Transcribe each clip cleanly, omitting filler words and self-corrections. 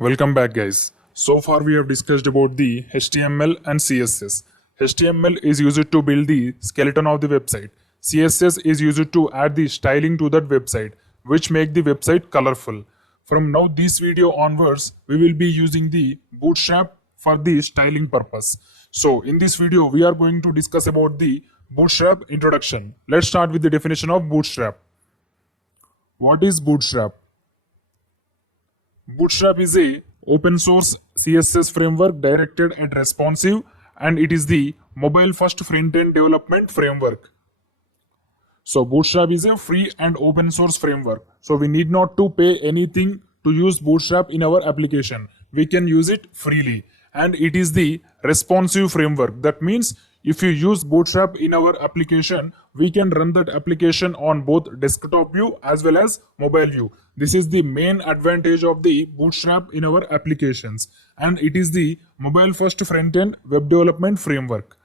Welcome back guys. So far we have discussed about the HTML and CSS. HTML is used to build the skeleton of the website. CSS is used to add the styling to that website, which make the website colorful. From now this video onwards, we will be using the Bootstrap for the styling purpose. So in this video, we are going to discuss about the Bootstrap introduction. Let's start with the definition of Bootstrap. What is Bootstrap? Bootstrap is a open source CSS framework directed at responsive, and it is the mobile first front-end development framework. So Bootstrap is a free and open source framework. So we need not to pay anything to use Bootstrap in our application. We can use it freely, and it is the responsive framework. That means if you use Bootstrap in our application, we can run that application on both desktop view as well as mobile view. This is the main advantage of the Bootstrap in our applications, and it is the mobile first front-end web development framework.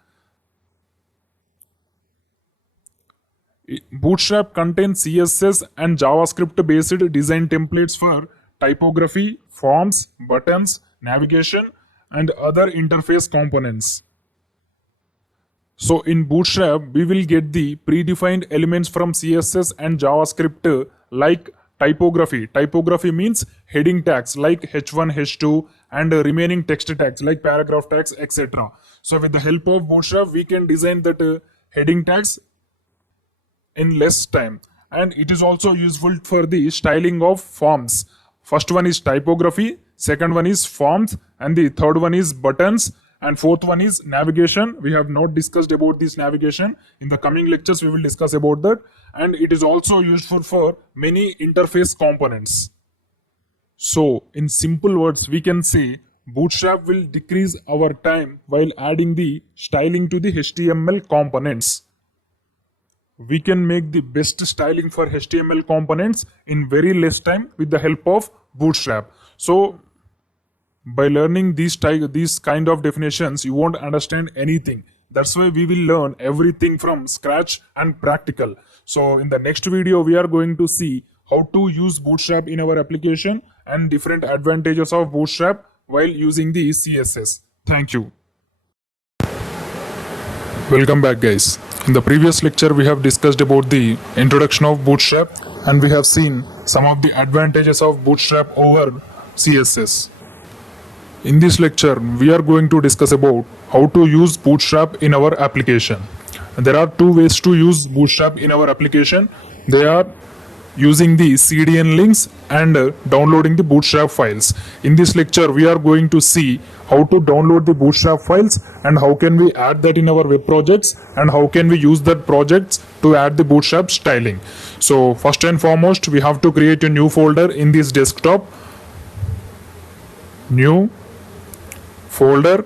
Bootstrap contains CSS and JavaScript based design templates for typography, forms, buttons, navigation, and other interface components. So in Bootstrap, we will get the predefined elements from CSS and JavaScript like typography. Typography means heading tags like H1, H2 and remaining text tags like paragraph tags, etc. So with the help of Bootstrap, we can design that heading tags in less time. And it is also useful for the styling of forms. First one is typography, second one is forms, and the third one is buttons, and fourth one is navigation. We have not discussed about this navigation. In the coming lectures, we will discuss about that. And it is also useful for many interface components. So in simple words, we can say Bootstrap will decrease our time while adding the styling to the HTML components. We can make the best styling for HTML components in very less time with the help of Bootstrap. So by learning these kind of definitions, you won't understand anything. That's why we will learn everything from scratch and practical. So in the next video, we are going to see how to use Bootstrap in our application and different advantages of Bootstrap while using the CSS. Thank you. Welcome back guys. In the previous lecture, we have discussed about the introduction of Bootstrap, and we have seen some of the advantages of Bootstrap over CSS. In this lecture, we are going to discuss about how to use Bootstrap in our application. There are two ways to use Bootstrap in our application. They are using the CDN links and downloading the Bootstrap files. In this lecture, we are going to see how to download the Bootstrap files and how can we add that in our web projects and how can we use that projects to add the Bootstrap styling. So first and foremost, we have to create a new folder in this desktop. New folder,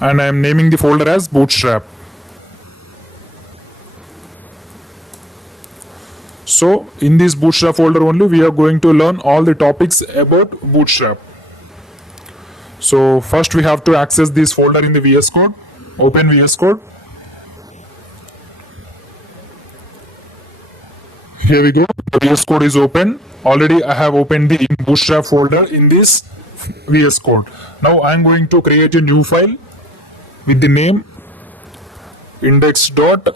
and I am naming the folder as Bootstrap. So in this Bootstrap folder only, we are going to learn all the topics about Bootstrap. So first we have to access this folder in the VS Code. Open VS Code. Here we go. The VS Code is open. Already I have opened the Bootstrap folder in this VS Code. Now I am going to create a new file with the name index.html.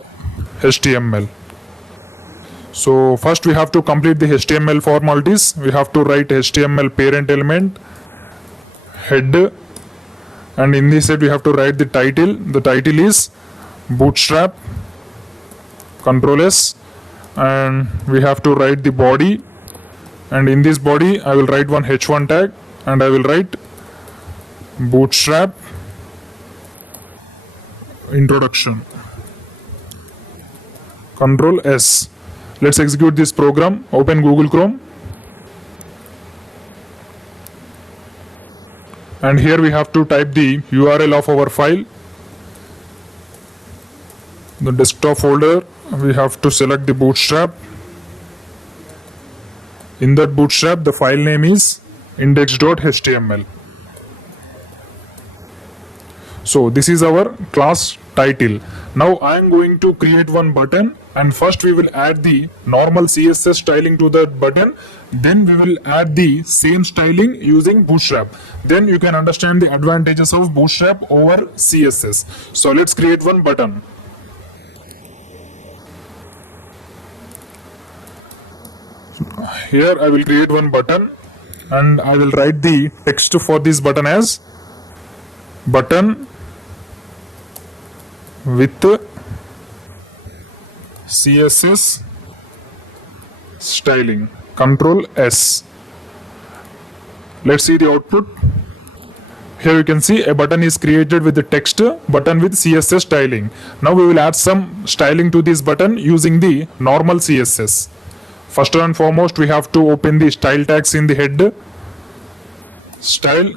So first we have to complete the HTML formalities. We have to write HTML parent element, head, and in this set we have to write the title. The title is Bootstrap, Ctrl S, and we have to write the body, and in this body I will write one H1 tag and I will write Bootstrap Introduction. Ctrl S. Let's execute this program. Open Google Chrome. And here we have to type the URL of our file. The desktop folder, we have to select the Bootstrap. In that Bootstrap, the file name is index.html. So this is our class title. Now I am going to create one button, and first we will add the normal CSS styling to the button. Then we will add the same styling using Bootstrap. Then you can understand the advantages of Bootstrap over CSS. So let's create one button. Here I will create one button, and I will write the text for this button as button with CSS styling. Control S. Let's see the output. Here you can see a button is created with the text button with CSS styling. Now we will add some styling to this button using the normal CSS. First and foremost, we have to open the style tags in the head. Style.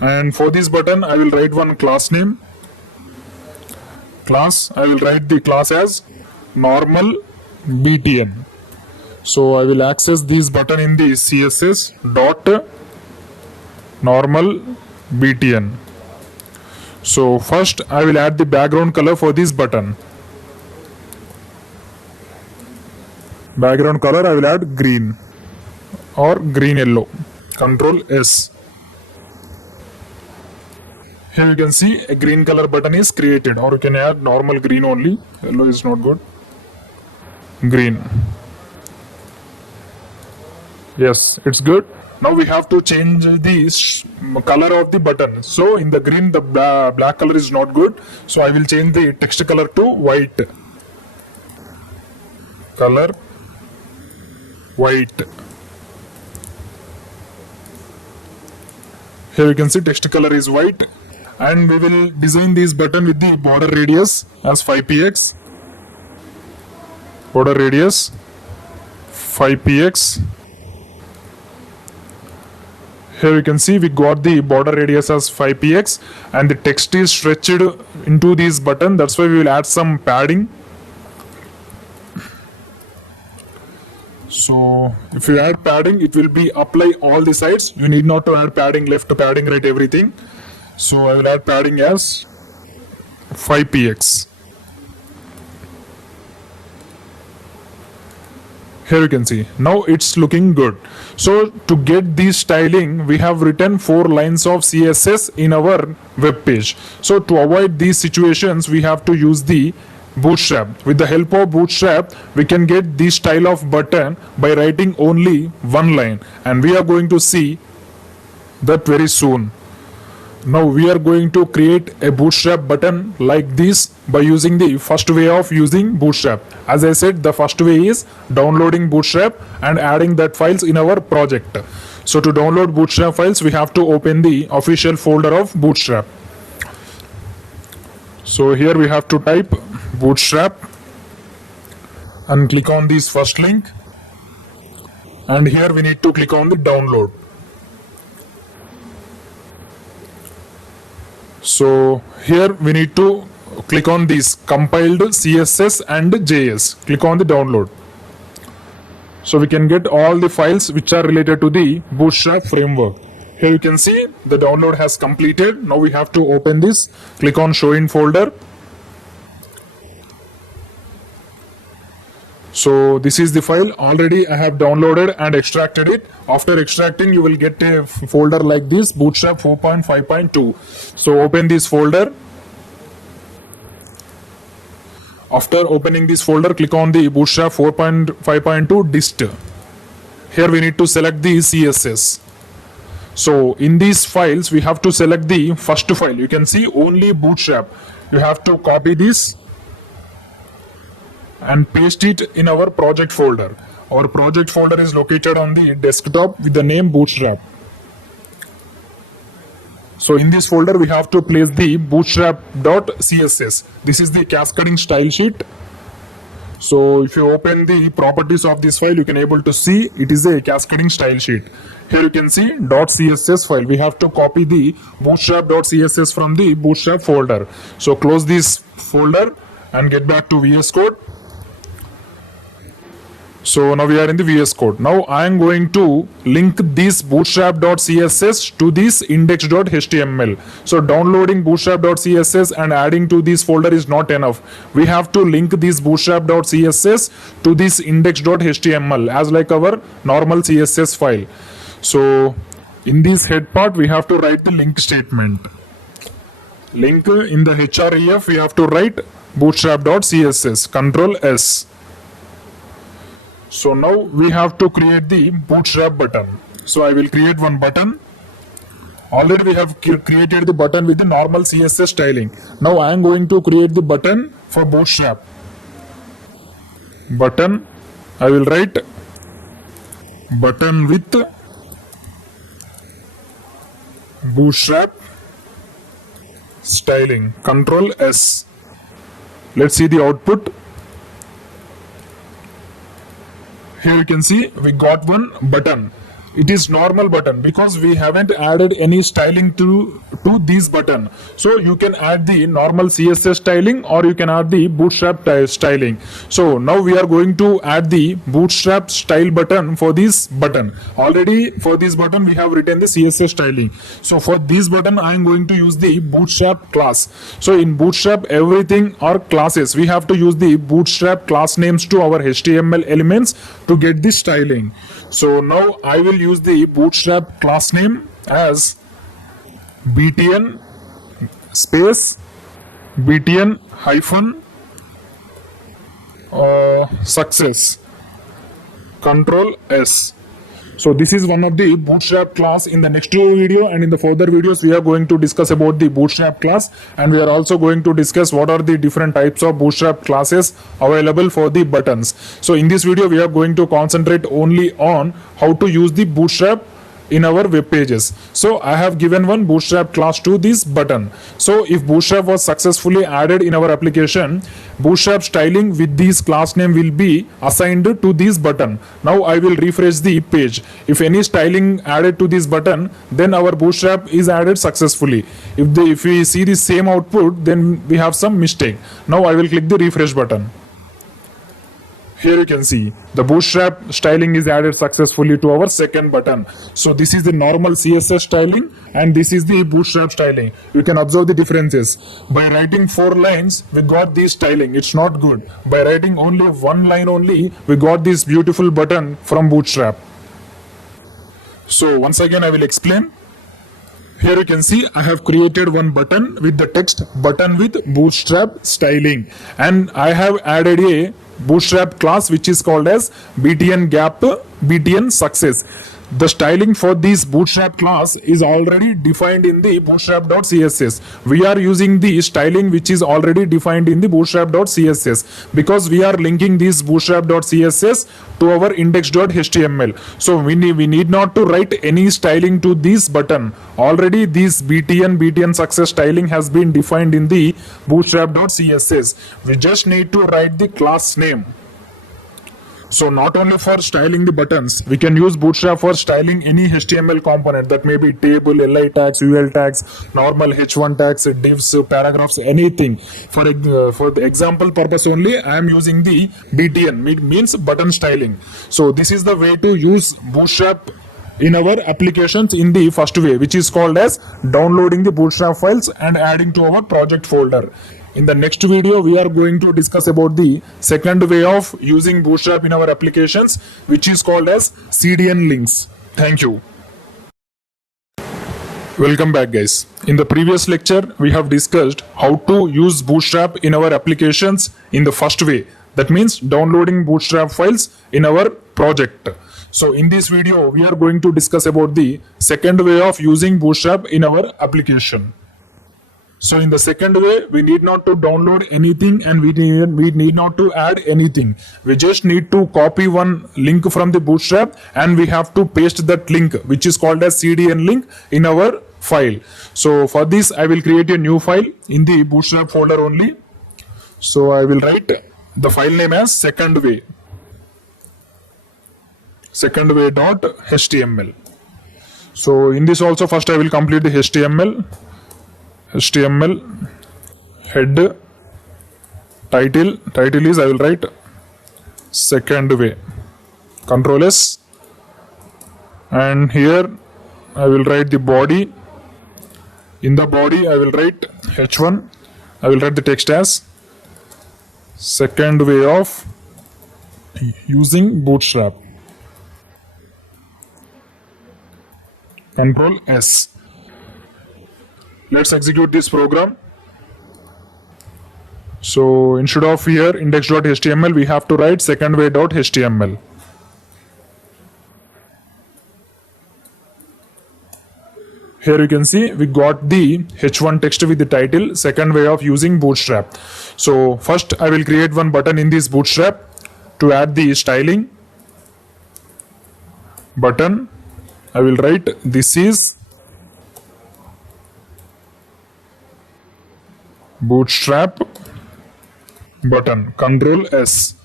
And for this button, I will write one class name. Class, I will write the class as normal btn. So I will access this button in the CSS dot normal btn. So first I will add the background color for this button. Background color I will add green or green yellow. Control S. Here you can see a green color button is created, or you can add normal green only. Yellow is not good. Green. Yes, it's good. Now we have to change the color of the button. So in the green, the black color is not good. So I will change the text color to white. Color white. Here you can see text color is white. And we will design this button with the border radius as 5px. Border radius 5px. Here you can see we got the border radius as 5px, and the text is stretched into this button. That's why we will add some padding. So if you add padding, it will be apply all the sides. You need not to add padding left, padding right, everything. So I will add padding as 5px. Here you can see now it's looking good. So to get this styling, we have written 4 lines of CSS in our web page. So to avoid these situations, we have to use the Bootstrap. With the help of Bootstrap, we can get this style of button by writing only 1 line, and we are going to see that very soon. Now we are going to create a Bootstrap button like this by using the first way of using Bootstrap. As I said, the first way is downloading Bootstrap and adding that files in our project. So to download Bootstrap files, we have to open the official folder of Bootstrap. So here we have to type Bootstrap and click on this first link. And here we need to click on the download. So here we need to click on this compiled CSS and JS. Click on the download. So we can get all the files which are related to the Bootstrap framework. Here you can see the download has completed. Now we have to open this. Click on show in folder. So this is the file. Already I have downloaded and extracted it. After extracting, you will get a folder like this, Bootstrap 4.5.2. So open this folder. After opening this folder, click on the Bootstrap 4.5.2 dist. Here we need to select the CSS. So in these files, we have to select the first file. You can see only Bootstrap. You have to copy this and paste it in our project folder. Our project folder is located on the desktop with the name Bootstrap. So in this folder, we have to place the bootstrap.css. This is the cascading style sheet. So if you open the properties of this file, you can able to see it is a cascading style sheet. Here you can see .css file. We have to copy the bootstrap.css from the Bootstrap folder. So close this folder and get back to VS Code. So now we are in the VS Code. Now I am going to link this bootstrap.css to this index.html. So downloading bootstrap.css and adding to this folder is not enough. We have to link this bootstrap.css to this index.html as like our normal CSS file. So in this head part we have to write the link statement. Link in the href we have to write bootstrap.css, Control S. So now we have to create the bootstrap button. So I will create one button. Already we have created the button with the normal CSS styling. Now I am going to create the button for bootstrap. Button, I will write button with bootstrap styling, Control S. Let's see the output. Here you can see we got one button. It is normal button because we haven't added any styling to this button. So you can add the normal CSS styling or you can add the bootstrap styling. So now we are going to add the bootstrap style button for this button. Already for this button we have written the CSS styling. So for this button I am going to use the bootstrap class. So in bootstrap everything are classes. We have to use the bootstrap class names to our HTML elements to get the styling. So now I will use the bootstrap class name as btn space btn hyphen success, Control S. So this is one of the bootstrap class. In the next video and in the further videos we are going to discuss about the bootstrap class, and we are also going to discuss what are the different types of bootstrap classes available for the buttons. So in this video we are going to concentrate only on how to use the bootstrap in our web pages. So I have given one bootstrap class to this button. So if bootstrap was successfully added in our application, bootstrap styling with this class name will be assigned to this button. Now I will refresh the page. If any styling added to this button, then our bootstrap is added successfully. If we see the same output, then we have some mistake. Now I will click the refresh button. Here you can see the bootstrap styling is added successfully to our second button. So this is the normal CSS styling and this is the bootstrap styling. You can observe the differences. By writing 4 lines, we got this styling. It's not good. By writing only 1 line only, we got this beautiful button from bootstrap. So once again I will explain. Here you can see I have created one button with the text button with bootstrap styling, and I have added a bootstrap class which is called as btn gap btn success. The styling for this bootstrap class is already defined in the bootstrap.css. We are using the styling which is already defined in the bootstrap.css because we are linking this bootstrap.css to our index.html. So we need not to write any styling to this button. Already this btn success styling has been defined in the bootstrap.css. We just need to write the class name. So not only for styling the buttons, we can use Bootstrap for styling any HTML component, that may be table, li tags, ul tags, normal h1 tags, divs, paragraphs, anything. For the example purpose only, I am using the btn, means button styling. So this is the way to use Bootstrap in our applications in the first way, which is called as downloading the Bootstrap files and adding to our project folder. In the next video, we are going to discuss about the second way of using Bootstrap in our applications, which is called as Cdn links. Thank you. Welcome back, guys. In the previous lecture, we have discussed how to use Bootstrap in our applications in the first way. That means downloading Bootstrap files in our project. So in this video, we are going to discuss about the second way of using Bootstrap in our application. So in the second way, we need not to download anything and we need not to add anything. We just need to copy one link from the Bootstrap and we have to paste that link, which is called as Cdn link, in our file. So for this, I will create a new file in the Bootstrap folder only. So I will write the file name as secondway.html. So in this also, first I will complete the HTML head, title is I will write second way. Control S, and here I will write the body. In the body I will write H1. I will write the text as second way of using Bootstrap. Control S. Let's execute this program. So instead of here index.html, we have to write secondway.html. Here you can see we got the H1 text with the title second way of using Bootstrap. So first I will create one button in this Bootstrap to add the styling. Button, I will write this is Bootstrap button. Control S.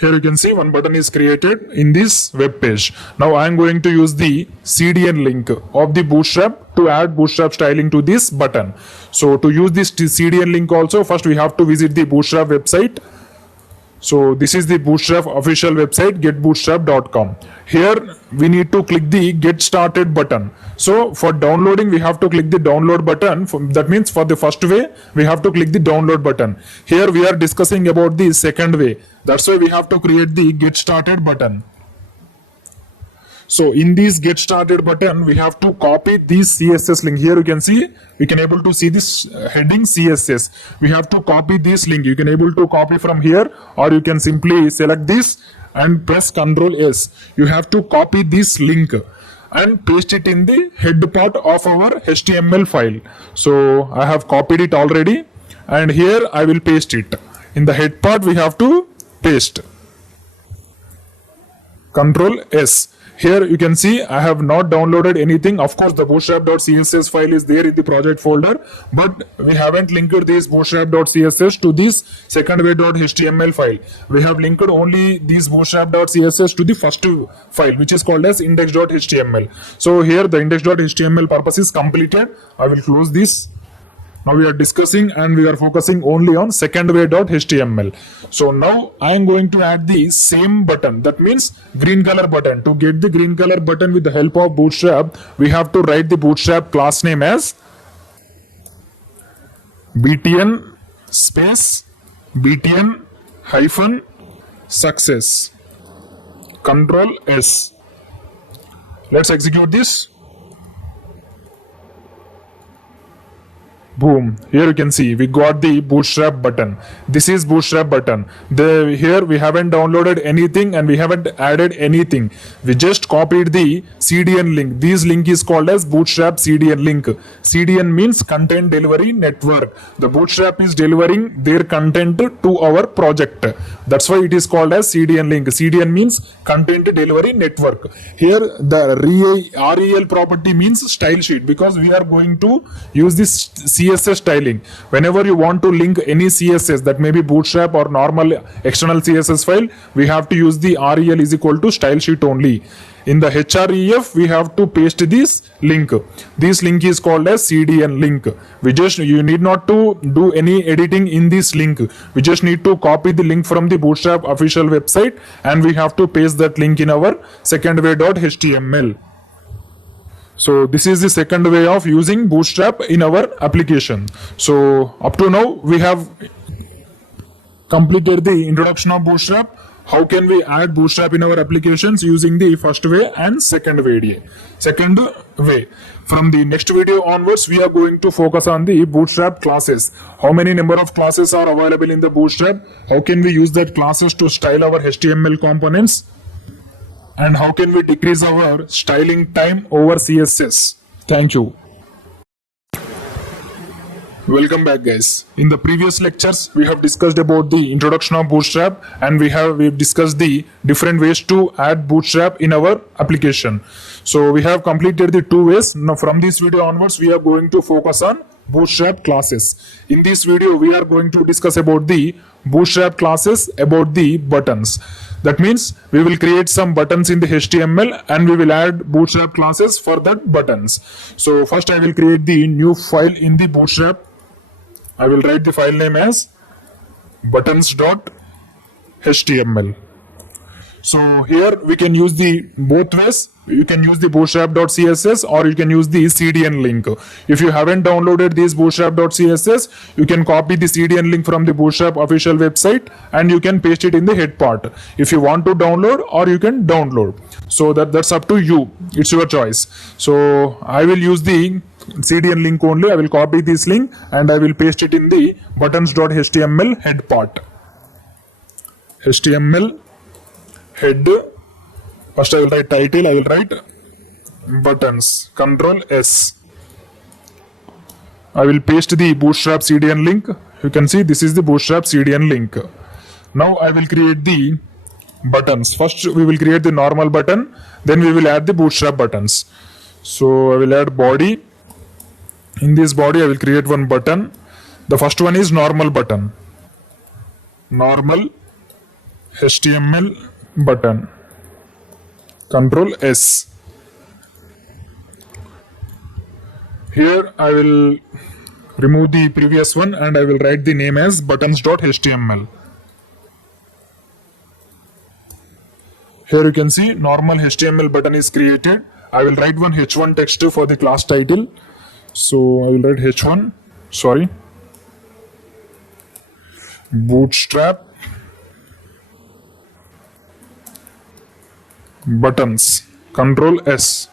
Here you can see one button is created in this web page. Now I am going to use the CDN link of the Bootstrap to add Bootstrap styling to this button. So to use this CDN link also, first we have to visit the Bootstrap website. So this is the Bootstrap official website, getbootstrap.com. Here we need to click the get started button. So for downloading we have to click the download button. That means for the first way we have to click the download button. Here we are discussing about the second way. That's why we have to create the get started button. So in this get started button we have to copy this CSS link. Here you can see we can able to see this heading CSS. We have to copy this link. You can able to copy from here, or you can simply select this and press Ctrl S. You have to copy this link and paste it in the head part of our HTML file. So I have copied it already, and here I will paste it. In the head part we have to paste. Ctrl S. Here you can see I have not downloaded anything. Of course the bootstrap.css file is there in the project folder, but we haven't linked this bootstrap.css to this secondway.html file. We have linked only this bootstrap.css to the first file, which is called as index.html. So here the index.html purpose is completed. I will close this. Now we are discussing and we are focusing only on secondway.html. So now I am going to add the same button, that means green color button. To get the green color button with the help of Bootstrap, we have to write the Bootstrap class name as btn space btn hyphen success. Control S. Let's execute this. Boom. Here you can see we got the Bootstrap button. This is Bootstrap button. Here we haven't downloaded anything and we haven't added anything. We just copied the CDN link. This link is called as Bootstrap Cdn Link. CDN means Content Delivery Network. The Bootstrap is delivering their content to our project. That's why it is called as CDN Link. CDN means Content Delivery Network. Here the REL property means style sheet, because we are going to use this CSS styling. Whenever you want to link any CSS, that may be Bootstrap or normal external CSS file, we have to use the REL is equal to style sheet only. In the href we have to paste this link. This link is called as CDN link. You need not to do any editing in this link. We just need to copy the link from the Bootstrap official website and we have to paste that link in our secondway.html. So this is the second way of using Bootstrap in our application. So up to now we have completed the introduction of Bootstrap. How can we add Bootstrap in our applications using the first way and second way? From the next video onwards, we are going to focus on the Bootstrap classes. How many number of classes are available in the Bootstrap? How can we use that classes to style our HTML components? And how can we decrease our styling time over CSS? Thank you. Welcome back, guys. In the previous lectures we have discussed about the introduction of Bootstrap, and we've discussed the different ways to add Bootstrap in our application. So we have completed the two ways. Now from this video onwards we are going to focus on Bootstrap classes. In this video we are going to discuss about the Bootstrap classes, about the buttons. That means we will create some buttons in the HTML and we will add Bootstrap classes for that buttons. So first I will create the new file in the Bootstrap. I will write the file name as buttons.html. So here we can use the both ways. You can use the bootstrap.css or you can use the Cdn link. If you haven't downloaded this bootstrap.css, you can copy the Cdn link from the Bootstrap official website and you can paste it in the head part. If you want to download, or you can download. So that's up to you. It's your choice. So I will use the Cdn link only. I will copy this link and I will paste it in the buttons.html head part. HTML head. First I will write title. I will write buttons. Control S. I will paste the Bootstrap Cdn link. You can see this is the Bootstrap Cdn link. Now I will create the buttons. First we will create the normal button. Then we will add the Bootstrap buttons. So I will add body. In this body I will create one button. The first one is normal button. Normal HTML button. Control S. Here I will remove the previous one and I will write the name as buttons.html. Here you can see normal HTML button is created. I will write one h1 text for the class title. So I will write h1. Sorry. Bootstrap buttons. Control S.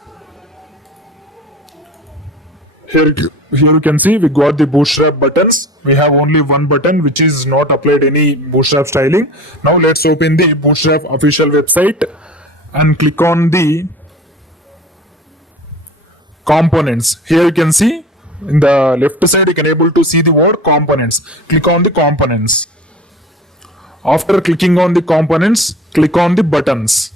Here you can see we got the Bootstrap buttons. We have only one button which is not applied any Bootstrap styling. Now let's open the Bootstrap official website and click on the components. Here you can see in the left side you can able to see the word components. Click on the components. After clicking on the components, click on the buttons.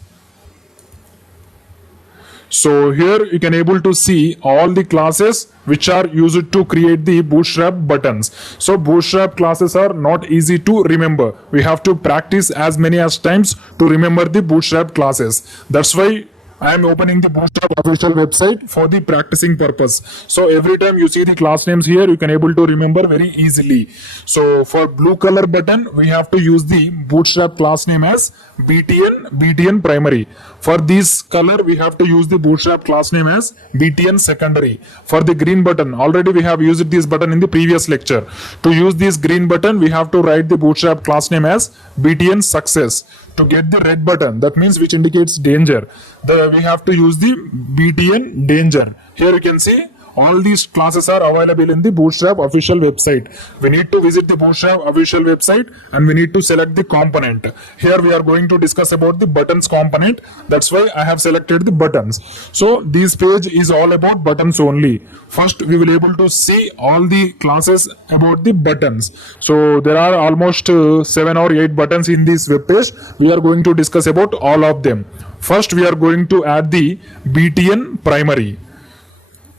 So here you can able to see all the classes which are used to create the Bootstrap buttons. So Bootstrap classes are not easy to remember. We have to practice as many as times to remember the Bootstrap classes. That's why I am opening the Bootstrap official website for the practicing purpose. So every time you see the class names here, you can able to remember very easily. So for blue color button, we have to use the Bootstrap class name as BTN primary. For this color, we have to use the Bootstrap class name as BTN secondary. For the green button, already we have used this button in the previous lecture. To use this green button, we have to write the Bootstrap class name as BTN success. To get the red button, that means which indicates danger, we have to use the BTN danger. Here you can see all these classes are available in the Bootstrap official website. We need to visit the Bootstrap official website and we need to select the component. Here we are going to discuss about the buttons component. That's why I have selected the buttons. So this page is all about buttons only. First we will able to see all the classes about the buttons. So there are almost 7 or 8 buttons in this web page. We are going to discuss about all of them. First we are going to add the BTN primary.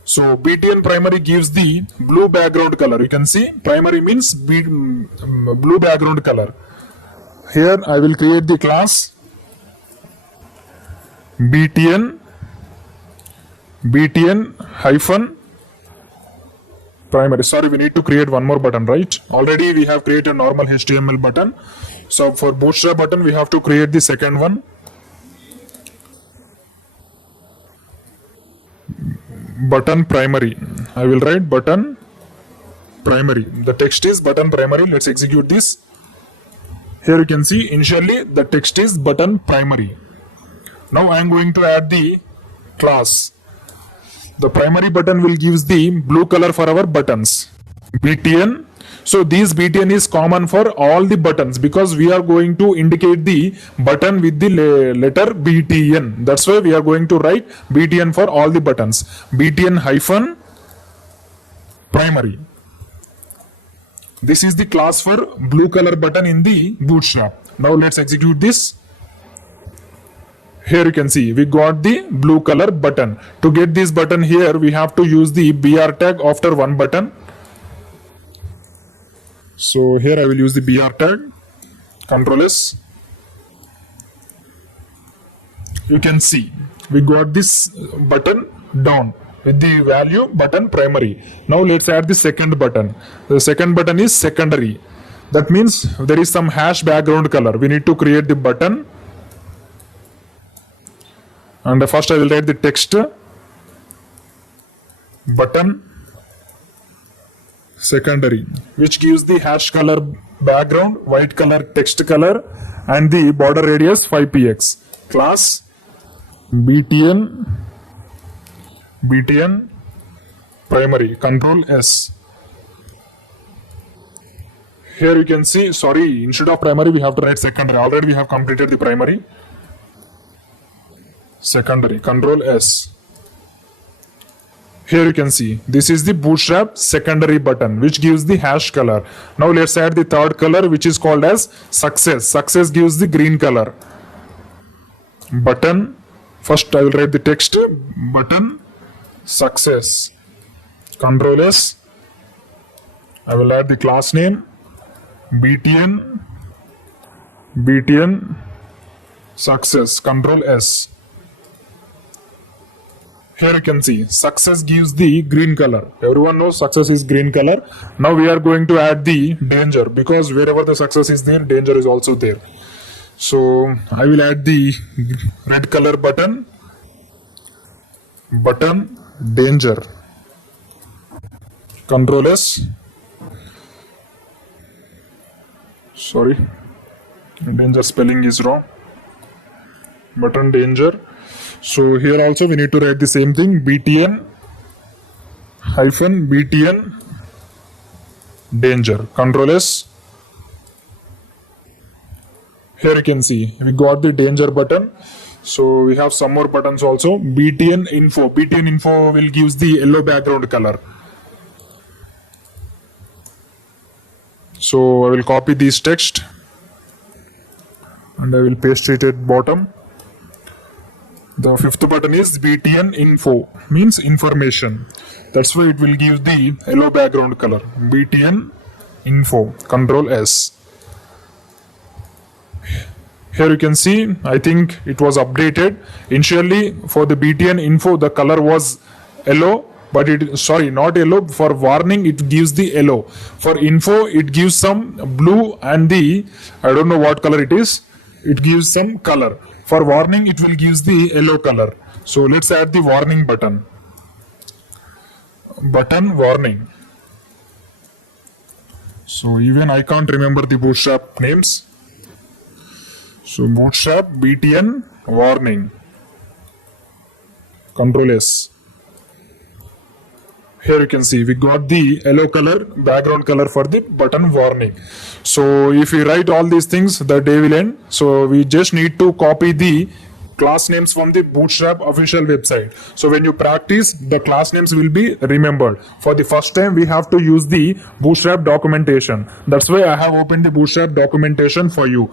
So BTN primary gives the blue background color. You can see primary means blue background color. Here I will create the class BTN hyphen primary. Sorry, we need to create one more button, right? Already we have created a normal HTML button. So for Bootstrap button, we have to create the second one. Button primary. I will write button primary. The text is button primary. Let's execute this. Here you can see initially the text is button primary. Now I am going to add the class. The primary button will give the blue color for our buttons. BTN. So this BTN is common for all the buttons because we are going to indicate the button with the letter BTN. That's why we are going to write BTN for all the buttons. BTN hyphen primary. This is the class for blue color button in the Bootstrap. Now let's execute this. Here you can see we got the blue color button. To get this button here, we have to use the BR tag after one button. So here I will use the BR tag, Ctrl S. You can see we got this button down with the value button primary. Now let's add the second button. The second button is secondary. That means there is some hash background color. We need to create the button And first I will write the text button secondary, which gives the hash color background, white color text color, and the border radius 5px. Class btn primary, control S. Here you can see, sorry, instead of primary we have to write secondary. Already we have completed the primary. Secondary, control S. Here you can see, this is the Bootstrap secondary button, which gives the hash color. Now let's add the third color, which is called as success. Success gives the green color. Button, first I will write the text, button, success, control S. I will add the class name, btn, success, control S. Here you can see, success gives the green color. Everyone knows success is green color. Now we are going to add the danger, because wherever the success is there, danger is also there. So I will add the red color button, danger, control S. Sorry, danger spelling is wrong. Button danger. So here also we need to write the same thing, btn danger, control S. Here you can see, we got the danger button. So we have some more buttons also, btn info will gives the yellow background color. So I will copy this text and I will paste it at bottom. The fifth button is btn info, means information. That's why it will give the yellow background color. btn info, control S. Here you can see, I think it was updated. Initially for the btn info the color was yellow, but it, sorry, not yellow, for warning it gives the yellow. For info it gives some blue and the, I don't know what color it is, it gives some color. For warning it will gives the yellow color. So let's add the warning button. Button warning. So even I can't remember the Bootstrap names. So Bootstrap btn warning, control S. Here you can see we got the yellow color background color for the button warning. So if we write all these things, the day will end. So we just need to copy the class names from the Bootstrap official website. So when you practice, the class names will be remembered. For the first time we have to use the Bootstrap documentation. That's why I have opened the Bootstrap documentation for you.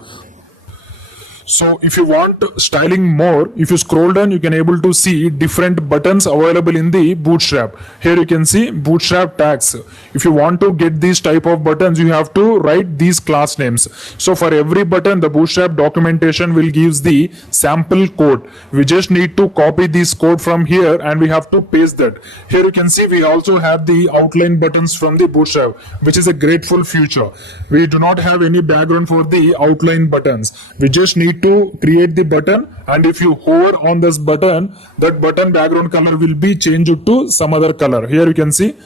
So if you want styling more, if you scroll down, you can able to see different buttons available in the Bootstrap. Here you can see Bootstrap tags. If you want to get these type of buttons, you have to write these class names. So for every button, the Bootstrap documentation will give the sample code. We just need to copy this code from here and we have to paste that. Here you can see we also have the outline buttons from the Bootstrap, which is a grateful feature. We do not have any background for the outline buttons. We just need to create the button, and if you hover on this button, that button background color will be changed to some other color. Here you can see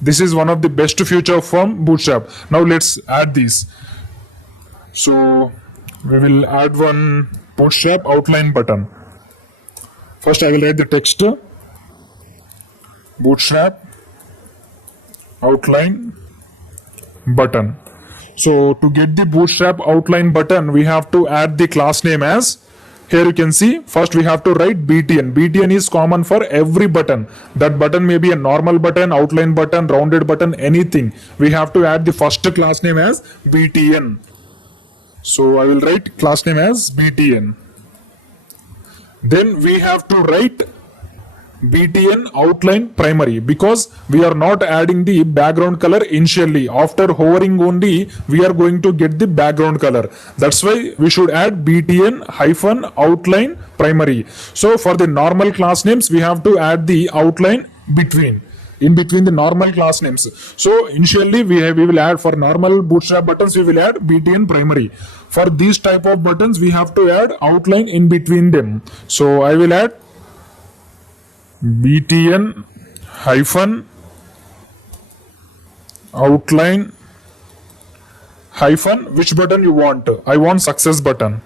this is one of the best feature from Bootstrap. Now let's add this. So we will add one Bootstrap outline button. First I will write the text Bootstrap outline button. So to get the Bootstrap outline button, we have to add the class name as, here you can see, first we have to write btn. btn is common for every button. That button may be a normal button, outline button, rounded button, anything. We have to add the first class name as btn. So I will write class name as btn. Then we have to write btn outline primary, because we are not adding the background color initially. After hovering only we are going to get the background color. That's why we should add btn hyphen outline primary. So for the normal class names we have to add the outline in between the normal class names. So initially we will add, for normal Bootstrap buttons we will add btn primary. For these type of buttons, we have to add outline in between them. So I will add btn hyphen outline hyphen which button you want. I want success button.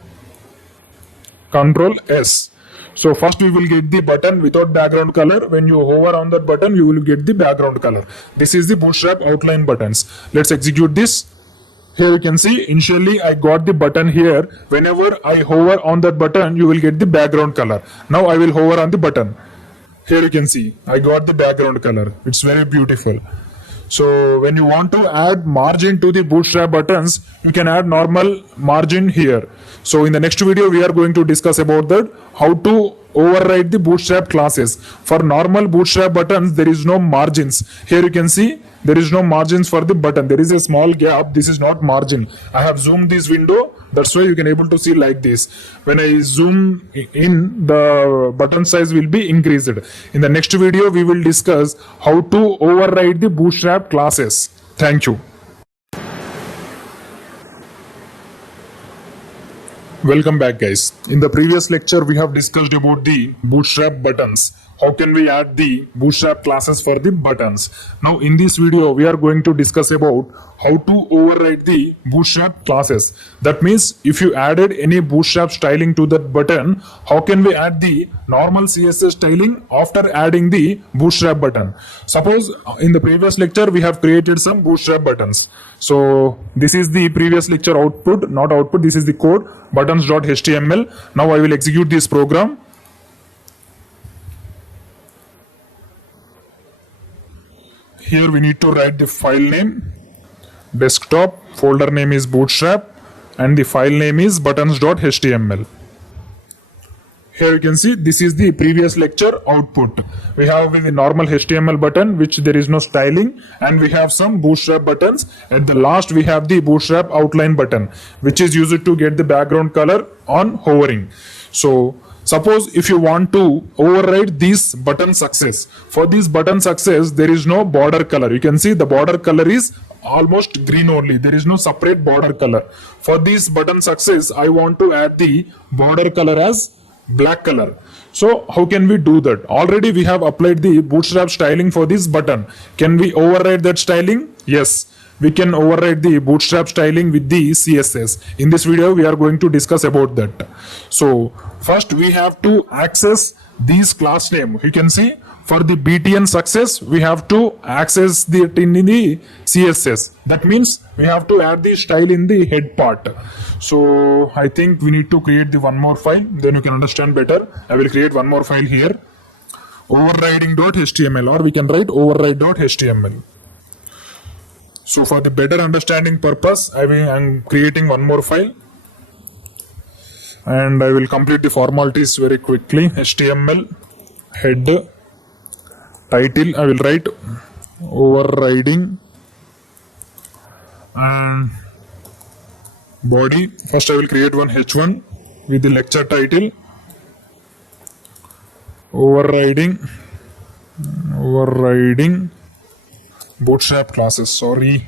Control S. So first we will get the button without background color. When you hover on that button, you will get the background color. This is the Bootstrap outline buttons. Let's execute this. Here you can see initially I got the button here. Whenever I hover on that button, you will get the background color. Now I will hover on the button. Here you can see I got the background color. It's very beautiful. So when you want to add margin to the Bootstrap buttons, you can add normal margin here. So in the next video, we are going to discuss about that, how to override the Bootstrap classes. For normal Bootstrap buttons, there is no margins. Here you can see there is no margins for the button. There is a small gap. This is not margin. I have zoomed this window. That's why you can able to see like this. When I zoom in, the button size will be increased. In the next video, we will discuss how to override the Bootstrap classes. Thank you. Welcome back, guys. In the previous lecture, we have discussed about the Bootstrap buttons. How can we add the Bootstrap classes for the buttons? Now in this video, we are going to discuss about how to override the Bootstrap classes. That means if you added any Bootstrap styling to that button, how can we add the normal CSS styling after adding the Bootstrap button? Suppose in the previous lecture, we have created some Bootstrap buttons. So this is the previous lecture output, not output, this is the code, buttons.html. Now I will execute this program. Here we need to write the file name, desktop, folder name is Bootstrap, and the file name is buttons.html. Here you can see this is the previous lecture output. We have the normal HTML button which there is no styling, and we have some Bootstrap buttons. At the last we have the Bootstrap outline button which is used to get the background color on hovering. So suppose if you want to override this button success, for this button success there is no border color. You can see the border color is almost green only. There is no separate border color. For this button success, I want to add the border color as black color. So how can we do that? Already we have applied the Bootstrap styling for this button. Can we override that styling? Yes. We can override the Bootstrap styling with the CSS. In this video, we are going to discuss about that. So first we have to access this class name. You can see for the BTN success, we have to access it in the CSS. That means we have to add the style in the head part. So I think we need to create the one more file, then you can understand better. I will create one more file here, overriding.html, or we can write override.html. So for the better understanding purpose, I am creating one more file, and I will complete the formalities very quickly. HTML, head, title, I will write overriding, and body. First I will create one h1 with the lecture title, overriding Bootstrap classes, sorry.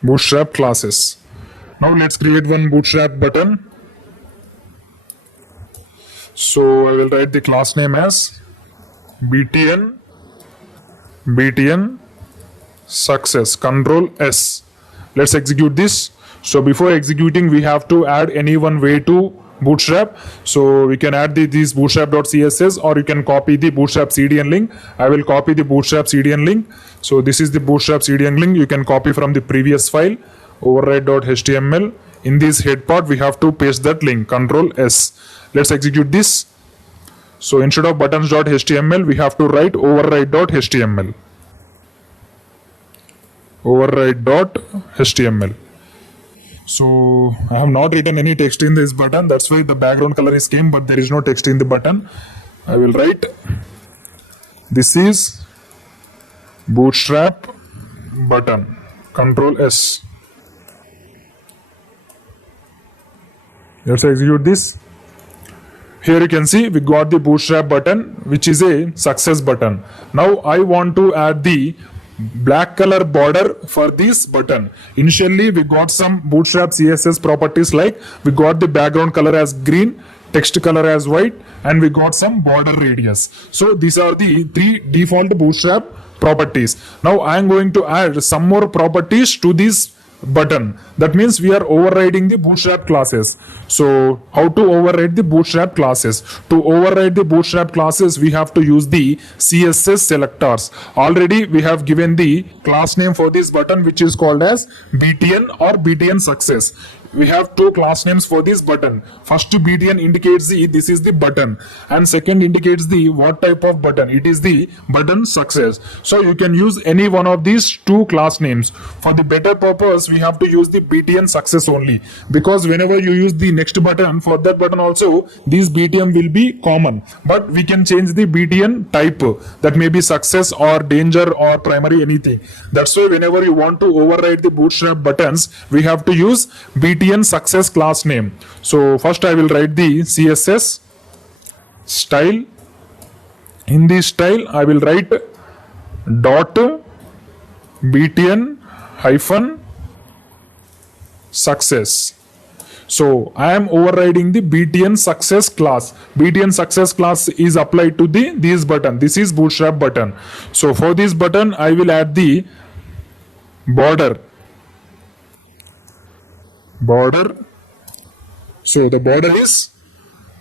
Bootstrap classes. Now let's create one Bootstrap button. So I will write the class name as btn success, Control S. Let's execute this. So before executing, we have to add any one way to Bootstrap. So we can add this bootstrap.css, or you can copy the Bootstrap Cdn link. I will copy the Bootstrap Cdn link. So this is the Bootstrap Cdn link. You can copy from the previous file, override.html. In this head part, we have to paste that link, Control S. Let's execute this. So instead of buttons.html, we have to write override.html. Override.html. So I have not written any text in this button. That's why the background color is came, but there is no text in the button. I will write, this is Bootstrap button, Control S. Let's execute this. Here you can see we got the Bootstrap button, which is a success button. Now I want to add the black color border for this button. Initially we got some Bootstrap CSS properties, like we got the background color as green, text color as white, and we got some border radius. So these are the three default Bootstrap properties. Now I am going to add some more properties to this button. That means we are overriding the Bootstrap classes. So how to override the Bootstrap classes? To override the Bootstrap classes, we have to use the CSS selectors. Already we have given the class name for this button, which is called as BTN or BTN success. We have two class names for this button. First, BTN indicates the this is the button, and second indicates the what type of button. It is the button success. So you can use any one of these two class names. For the better purpose, we have to use the BTN success only, because whenever you use the next button, for that button also this BTN will be common, but we can change the BTN type, that may be success or danger or primary, anything. That's why whenever you want to override the Bootstrap buttons, we have to use BTN success class name. So first I will write the CSS style. In this style I will write dot BTN hyphen success. So I am overriding the BTN success class. BTN success class is applied to this button. This is Bootstrap button. So for this button I will add the border. So the border is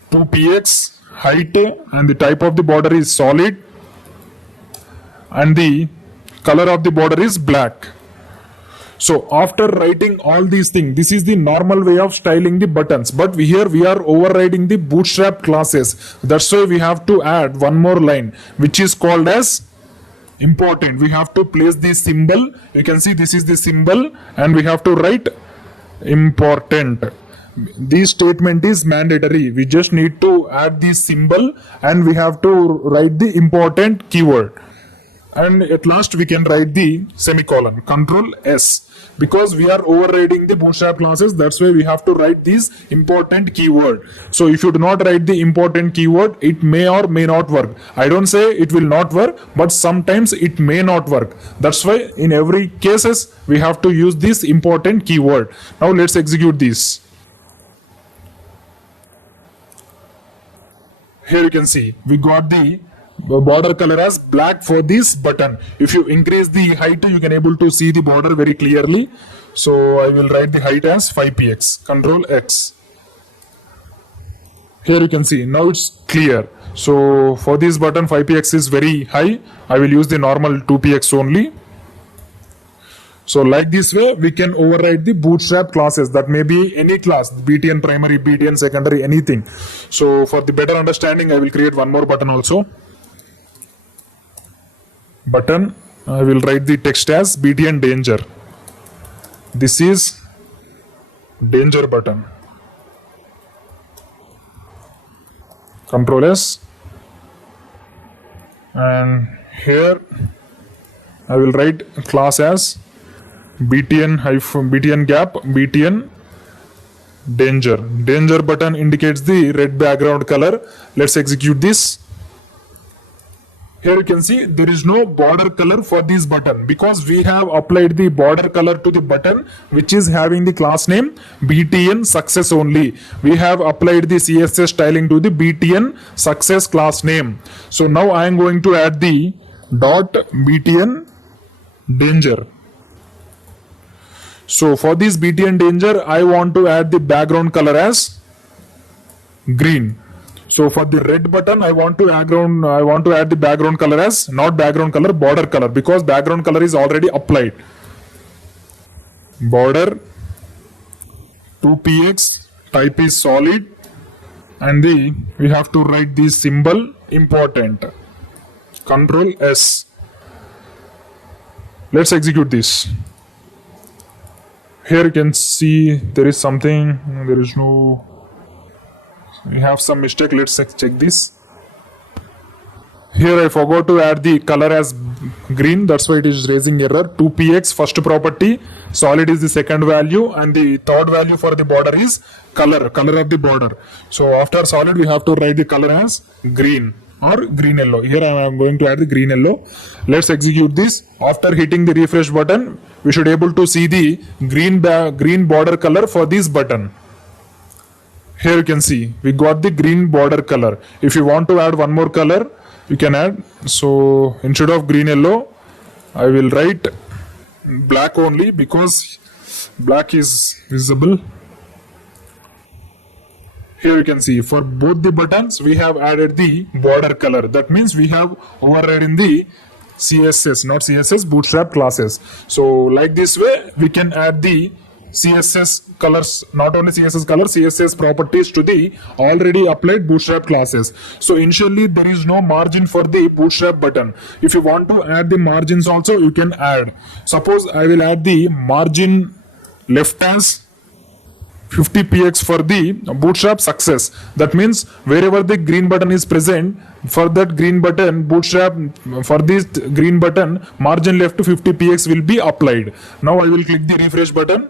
2px height, and the type of the border is solid, and the color of the border is black. So after writing all these things, this is the normal way of styling the buttons, but here we are overriding the Bootstrap classes. That's why we have to add one more line, which is called as important. We have to place the symbol. You can see this is the symbol, and we have to write important. This statement is mandatory. We just need to add this symbol, and we have to write the important keyword. And at last we can write the semicolon, Control S, because we are overriding the Bootstrap classes. That's why we have to write this important keyword. So if you do not write the important keyword, it may or may not work. I don't say it will not work, but sometimes it may not work. That's why in every cases we have to use this important keyword. Now let's execute this. Here you can see we got the border color as black for this button. If you increase the height, you can able to see the border very clearly. So I will write the height as 5px. Control X. Here you can see now it's clear. So for this button 5px is very high. I will use the normal 2px only. So like this way we can override the Bootstrap classes. That may be any class, BTN primary, BTN secondary, anything. So for the better understanding, I will create one more button also. Button, I will write the text as BTN danger. This is danger button. Control S. And here I will write class as BTN gap BTN danger. Danger button indicates the red background color. Let's execute this. Here you can see there is no border color for this button, because we have applied the border color to the button, which is having the class name BTN success only. We have applied the CSS styling to the BTN success class name. So now I am going to add the dot BTN danger. So for this BTN danger, I want to add the background color as green. So for the red button, I want to add the background color as not background color, border color, because background color is already applied. Border 2px, type is solid, and we have to write the symbol important. Control S. Let's execute this. Here you can see there is something, there is no, we have some mistake. Let's check this. Here I forgot to add the color as green, that's why it is raising error. 2px first property, solid is the second value, and the third value for the border is color of the border. So after solid we have to write the color as green or green yellow. Here I am going to add the green yellow. Let's execute this. After hitting the refresh button, we should able to see the green border color for this button. Here you can see we got the green border color. If you want to add one more color, you can add. So instead of green yellow, I will write black only because black is visible. Here you can see for both the buttons we have added the border color. That means we have overridden the CSS, not CSS, Bootstrap classes. So like this way we can add the CSS colors, not only CSS colors, CSS properties to the already applied Bootstrap classes. So initially there is no margin for the Bootstrap button. If you want to add the margins also, you can add. Suppose I will add the margin left as 50px for the Bootstrap success. That means wherever the green button is present, for that green button, Bootstrap, for this green button, margin left to 50px will be applied. Now I will click the refresh button.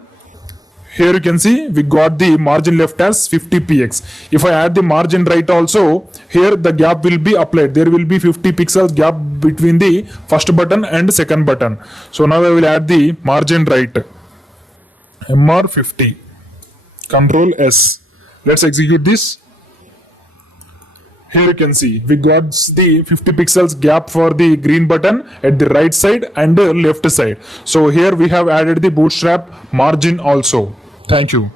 Here you can see we got the margin left as 50px. If I add the margin right also, here the gap will be applied. There will be 50 pixels gap between the first button and second button. So now I will add the margin right. MR50. Control S. Let's execute this. Here you can see we got the 50 pixels gap for the green button at the right side and the left side. So here we have added the Bootstrap margin also. Thank you.